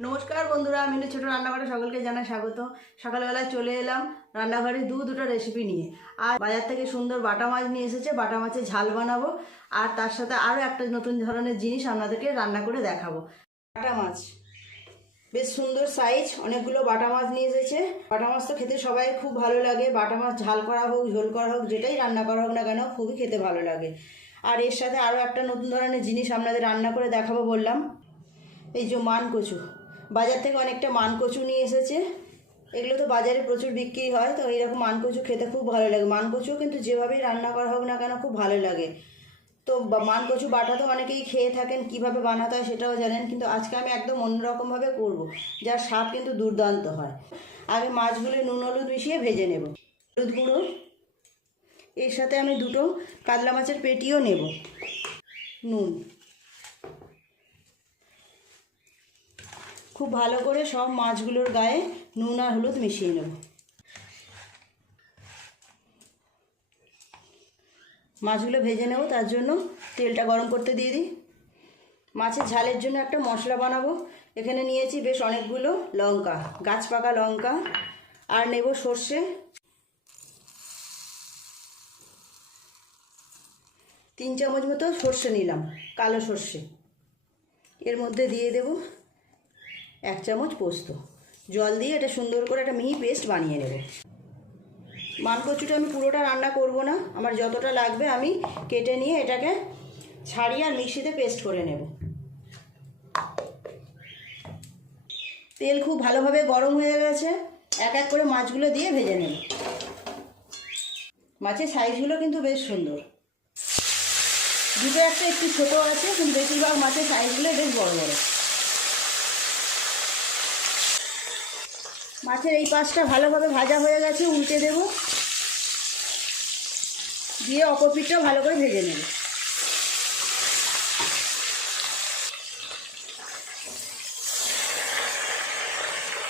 নমস্কার বন্ধুরা, আমি ছোট রান্নাঘরে সকলকে জানাই স্বাগত। সকালবেলা চলে এলাম রান্নাঘরে দুটো রেসিপি নিয়ে। আর বাজার থেকে সুন্দর বাটা মাছ নিয়ে এসেছে, বাটা মাছের ঝাল বানাবো। আর তার সাথে আরও একটা নতুন ধরনের জিনিস আপনাদেরকে রান্না করে দেখাবো। বাটা মাছ বেশ সুন্দর সাইজ, অনেকগুলো বাটা মাছ নিয়ে এসেছে। বাটা মাছ তো খেতে সবাই খুব ভালো লাগে। বাটা মাছ ঝাল করা হোক, ঝোল করা হোক, যেটাই রান্না করা হোক না কেন খুবই খেতে ভালো লাগে। আর এর সাথে আরও একটা নতুন ধরনের জিনিস আপনাদের রান্না করে দেখাবো বললাম। এই যে মানকচু, বাজার থেকে অনেকটা মানকচু নিয়ে এসেছে। এগুলো তো বাজারে প্রচুর বিক্রি হয়, তো এইরকম মানকচু খেতে খুব ভালো লাগে। মানকচু কিন্তু যেভাবেই রান্না করা হোক না কেন খুব ভালো লাগে। তো মানকচু বাটা তো অনেকেই খেয়ে থাকেন, কিভাবে বানাতে হয় সেটাও জানেন, কিন্তু আজকে আমি একদম অন্যরকমভাবে করব, যার স্বাদ কিন্তু দুর্দান্ত হয়। আগে মাছগুলো নুন হলুদ মিশিয়ে ভেজে নেব। হলুদ গুঁড়ো, এর সাথে আমি দুটো কাতলা মাছের পেটিও নেব। নুন, খুব ভালো করে সব মাছগুলোর গায়ে নুন আর হলুদ মিশিয়ে নেব। মাছগুলো ভেজে নেব, তার জন্য তেলটা গরম করতে দিয়ে দিই। মাছের ঝালের জন্য একটা মশলা বানাবো। এখানে নিয়েছি বেশ অনেকগুলো লঙ্কা, গাছ পাকা লঙ্কা, আর নেব সর্ষে। 3 চামচ মতো সর্ষে নিলাম, কালো সর্ষে। এর মধ্যে দিয়ে দেব 1 চামচ পোস্ত। জল দিয়ে এটা সুন্দর করে একটা মিহি পেস্ট বানিয়ে নেব। মানকচুটা আমি পুরোটা রান্না করব না, আমার যতটা লাগবে আমি কেটে নিয়ে এটাকে ছাড়িয়ে আর মিক্সিতে পেস্ট করে নেব। তেল খুব ভালোভাবে গরম হয়ে গেছে, এক এক করে মাছগুলো দিয়ে ভেজে নেব। মাছের সাইজগুলো কিন্তু বেশ সুন্দর, দুটো একটা একটু ছোটো আছে, কিন্তু বেশিরভাগ মাছের সাইজগুলো বেশ বড় বড়। মাছের এই পাশটা ভালোভাবে ভাজা হয়ে গেছে, উল্টে দেব, দিয়ে অপর পিঠটাও ভালো করে ভেজে নেব।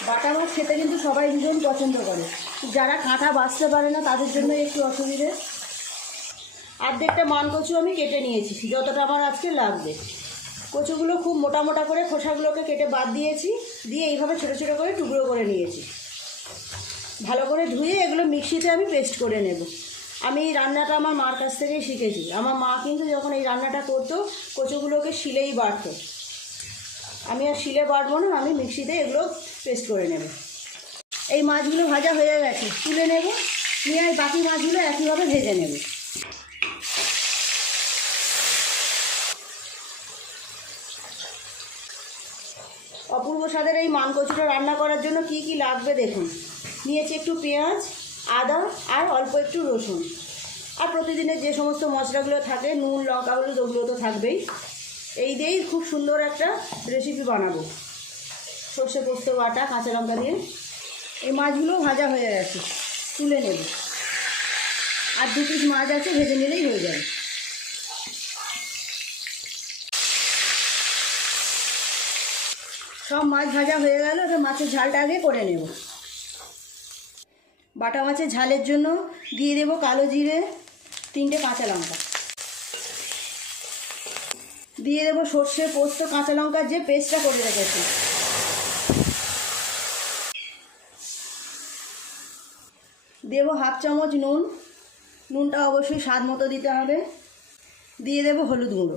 বাটা মাছ খেতে কিন্তু সবাই ভীষণ পছন্দ করে, যারা কাঁটা বাছতে পারে না তাদের জন্য একটু অসুবিধে। অর্ধেকটা মানকচু আমি কেটে নিয়েছি, যতটা আমার আজকে লাগবে। কচুগুলো খুব মোটা মোটা করে খোসাগুলোকে কেটে বাদ দিয়েছি, দিয়ে এইভাবে ছোটো ছোটো করে টুকরো করে নিয়েছি। ভালো করে ধুয়ে এগুলো মিক্সিতে আমি পেস্ট করে নেব। আমি এই রান্নাটা আমার মার কাছ থেকেই শিখেছি। আমার মা কিন্তু যখন এই রান্নাটা করতো কচুগুলোকে শিলেই বাটতো। আমি আর শিলে বাটবো না, আমি মিক্সিতে এগুলো পেস্ট করে নেব। এই মাছগুলো ভাজা হয়ে গেছে, তুলে নেব, নিয়ে বাকি মাছগুলো একইভাবে ভেজে নেব। অপূর্ব স্বাদের এই মানকচুটা রান্না করার জন্য কি কি লাগবে দেখুন। নিয়েছি একটু পেঁয়াজ, আদা আর অল্প একটু রসুন, আর প্রতিদিনের যে সমস্ত মশলাগুলো থাকে, নুন লঙ্কা হলুদ, ওগুলো তো থাকবেই। এই দিয়েই খুব সুন্দর একটা রেসিপি বানাবো, সর্ষে পোস্ত বাটা কাঁচা লঙ্কা দিয়ে। এই মাছগুলো ভাজা হয়ে গেছে, তুলে নেব। আর 2 পিস মাছ আছে, ভেজে নিলেই হয়ে যাবে। সব মাছ ভাজা হয়ে গেল, এবার মাছের ঝালটা আগে করে নেব। বাটা মাছের ঝালের জন্য দিয়ে দেব কালো জিরে, 3টে কাঁচা লঙ্কা, দিয়ে দেবো সর্ষে পোস্ত কাঁচা লঙ্কার যে পেস্টটা করে রেখেছি, দেবো 1/2 চামচ নুন, নুনটা অবশ্যই স্বাদ মতো দিতে হবে। দিয়ে দেবো হলুদ গুঁড়ো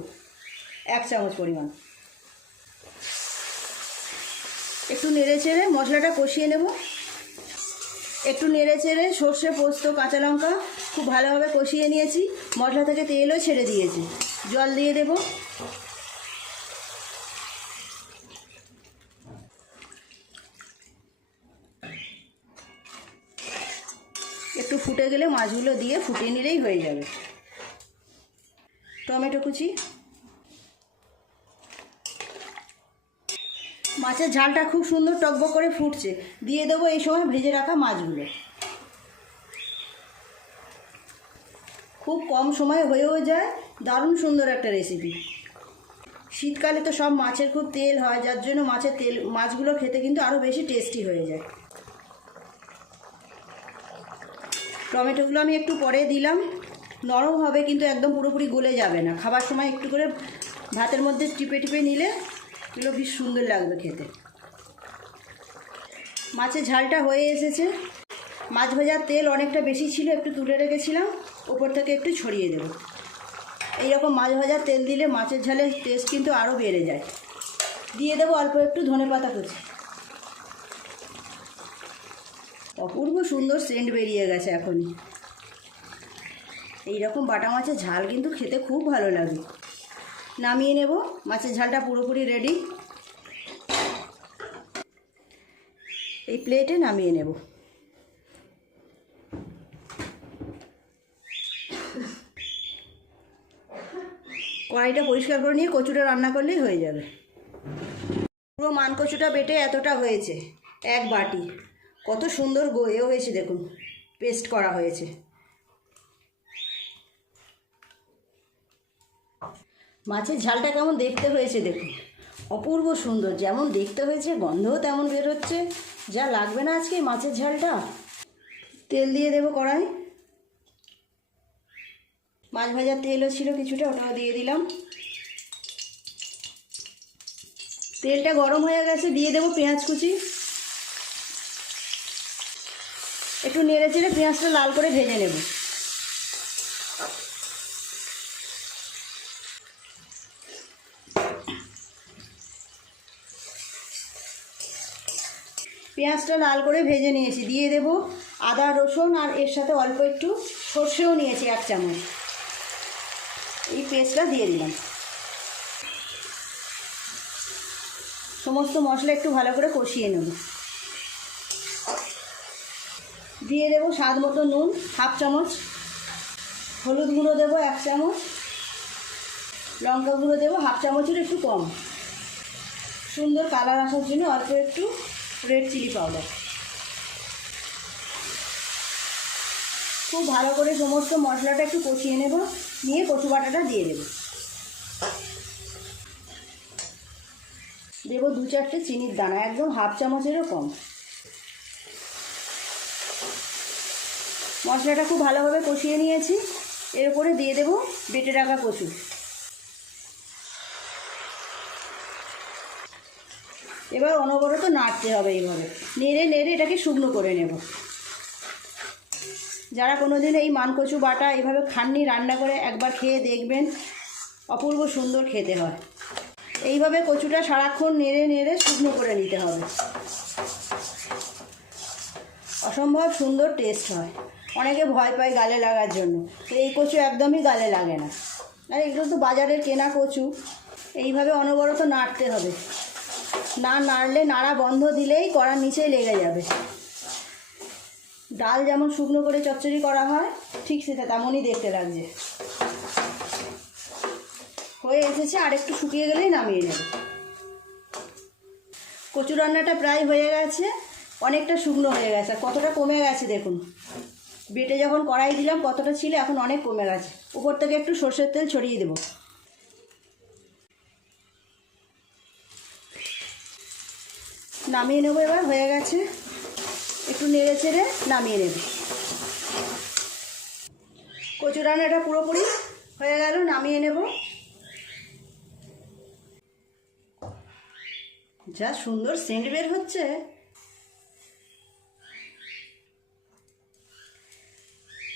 1 চামচ পরিমাণ। একটু নেড়ে চেড়ে মশলাটা কষিয়ে নেব। একটু নেড়ে চেড়ে সর্ষে পোস্ত কাঁচা লঙ্কা খুব ভালোভাবে কষিয়ে নিয়েছি, মশলা থেকে তেলও ছেড়ে দিয়েছি। জল দিয়ে দেব। একটু ফুটে গেলে মাছগুলো দিয়ে ফুটিয়ে নিলেই হয়ে যাবে। টমেটো কুচি, মাছের ঝালটা খুব সুন্দর টকবক করে ফুটছে, দিয়ে দেবো এই সময় ভেজে রাখা মাছগুলো। খুব কম সময় হয়েও যায়, দারুণ সুন্দর একটা রেসিপি। শীতকালে তো সব মাছের খুব তেল হয়, যার জন্য মাছগুলো খেতে কিন্তু আরও বেশি টেস্টি হয়ে যায়। টমেটোগুলো আমি একটু পরে দিলাম, নরম হবে কিন্তু একদম পুরোপুরি গলে যাবে না। খাবার সময় একটু করে ভাতের মধ্যে টিপে টিপে নিলে এগুলো বেশ সুন্দর লাগবে খেতে। মাছের ঝালটা হয়ে এসেছে। মাছ ভাজার তেল অনেকটা বেশি ছিল, একটু তুলে রেখেছিলাম, ওপর থেকে একটু ছড়িয়ে দেবো। এইরকম মাছ ভাজার তেল দিলে মাছের ঝালের টেস্ট কিন্তু আরও বেড়ে যায়। দিয়ে দেবো অল্প একটু ধনেপাতা কুচি। অপূর্ব সুন্দর সেন্ট বেরিয়ে গেছে এখনই। এইরকম বাটা মাছের ঝাল কিন্তু খেতে খুব ভালো লাগে। নামিয়ে নেব। মাছের ঝালটা পুরোপুরি রেডি। এই প্লেটে নামিয়ে নেব। কড়াইটা পরিষ্কার করে নিয়ে কচুটা রান্না করলেই হয়ে যাবে। পুরো মান কচুটা বেটে এতটা হয়েছে, এক বাটি। কত সুন্দর গয়েও হয়েছে দেখুন, পেস্ট করা হয়েছে। মাছের ঝালটা কেমন দেখতে হয়েছে দেখুন, অপূর্ব সুন্দর। যেমন দেখতে হয়েছে গন্ধও তেমন বেরোচ্ছে। যা লাগবে না আজকে মাছের ঝালটা। তেল দিয়ে দেবো কড়াই। মাছ ভাজার তেলও ছিল কিছুটা, ওটাও দিয়ে দিলাম। তেলটা গরম হয়ে গেছে, দিয়ে দেবো পেঁয়াজ কুচি। একটু নেড়ে চেড়ে পেঁয়াজটা লাল করে ভেজে নেব। পেঁয়াজটা লাল করে ভেজে নিয়েছি। দিয়ে দেব আদা রসুন, আর এর সাথে অল্প একটু সর্ষেও নিয়েছি 1 চামচ। এই পেস্টটা দিয়ে দিলাম। সমস্ত মশলা একটু ভালো করে কষিয়ে নেব। দিয়ে দেবো স্বাদ মতো নুন 1/2 চামচ, হলুদ গুঁড়ো দেবো 1 চামচ, লঙ্কা গুঁড়ো দেবো 1/2 চামচের একটু কম। সুন্দর কালার আসার জন্য অল্প একটু রেড চিলি পাউডার। খুব ভালো করে সমস্ত মশলাটা একটু কষিয়ে নেব। নিয়ে কচু বাটাটা দিয়ে দেবো। দেবো 2-4টে চিনির দানা, একদম 1/2 চামচেরও কম। মশলাটা খুব ভালোভাবে কষিয়ে নিয়েছি। এর উপরে দিয়ে দেবো বেটে রাখা কচু। এবার অনবরত নাড়তে হবে। এইভাবে নেড়ে নেড়ে এটাকে শুকনো করে নেব। যারা কোনোদিন এই মানকচু বাটা এইভাবে খাননি, রান্না করে একবার খেয়ে দেখবেন, অপূর্ব সুন্দর খেতে হয়। এইভাবে কচুটা সারাক্ষণ নেড়ে নেড়ে শুকনো করে নিতে হবে। অসম্ভব সুন্দর টেস্ট হয়। অনেকে ভয় পায় গালে লাগার জন্য, তো এই কচু একদমই গালে লাগে না। আর এগুলো তো বাজারের কেনা কচু। এইভাবে অনবরত নাড়তে হবে। না নাড়লে, নাড়া বন্ধ দিলেই কড়ার নিচেই লেগে যাবে। ডাল যেমন শুকনো করে চচ্চড়ি করা হয়, ঠিক সেটা তেমনই দেখতে লাগছে। হয়ে এসেছে, আর একটু শুকিয়ে গেলেই নামিয়ে নেব। কচু রান্নাটা প্রায় হয়ে গেছে, অনেকটা শুকনো হয়ে গেছে। কতটা কমে গেছে দেখুন। বেটে যখন কড়াই দিলাম কতটা ছিল, এখন অনেক কমে গেছে। উপর থেকে একটু সরষের তেল ছড়িয়ে দেব। নামিয়ে নেব। এবার হয়ে গেছে, একটু নেড়ে চেড়ে নামিয়ে নেব। কচু রান্নাটা পুরোপুরি হয়ে গেল, নামিয়ে নেব। যা সুন্দর সেন্ট বের হচ্ছে।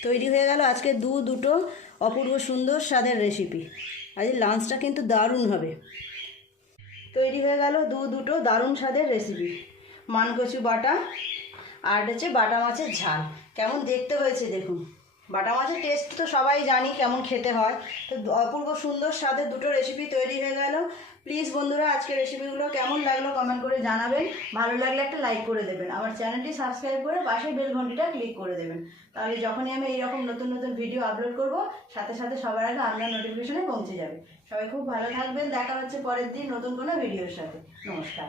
তৈরি হয়ে গেল আজকে দুটো অপূর্ব সুন্দর স্বাদের রেসিপি। আজ লাঞ্চটা কিন্তু দারুণ হবে। তৈরি হয়ে গেল দুটো দারুণ স্বাদের রেসিপি। মানকচু বাটা আর হচ্ছে বাটা মাছের ঝাল। কেমন দেখতে হয়েছে দেখুন। বাটা মাছের টেস্ট তো সবাই জানি কেমন খেতে হয়। তো অপূর্ব সুন্দর স্বাদের দুটো রেসিপি তৈরি হয়ে গেল। প্লিজ বন্ধুরা, আজকের রেসিপিগুলো কেমন লাগলো কমেন্ট করে জানাবেন। ভালো লাগলে একটা লাইক করে দেবেন। আমার চ্যানেলটি সাবস্ক্রাইব করে পাশের বেল ঘন্টিটা ক্লিক করে দেবেন। তাহলে যখনই আমি এইরকম নতুন নতুন ভিডিও আপলোড করব, সাথে সাথে সবার আগে আপনার নোটিফিকেশনে পৌঁছে যাবে। সবাই খুব ভালো থাকবেন। দেখা হচ্ছে পরের দিন নতুন কোনো ভিডিওর সাথে। নমস্কার।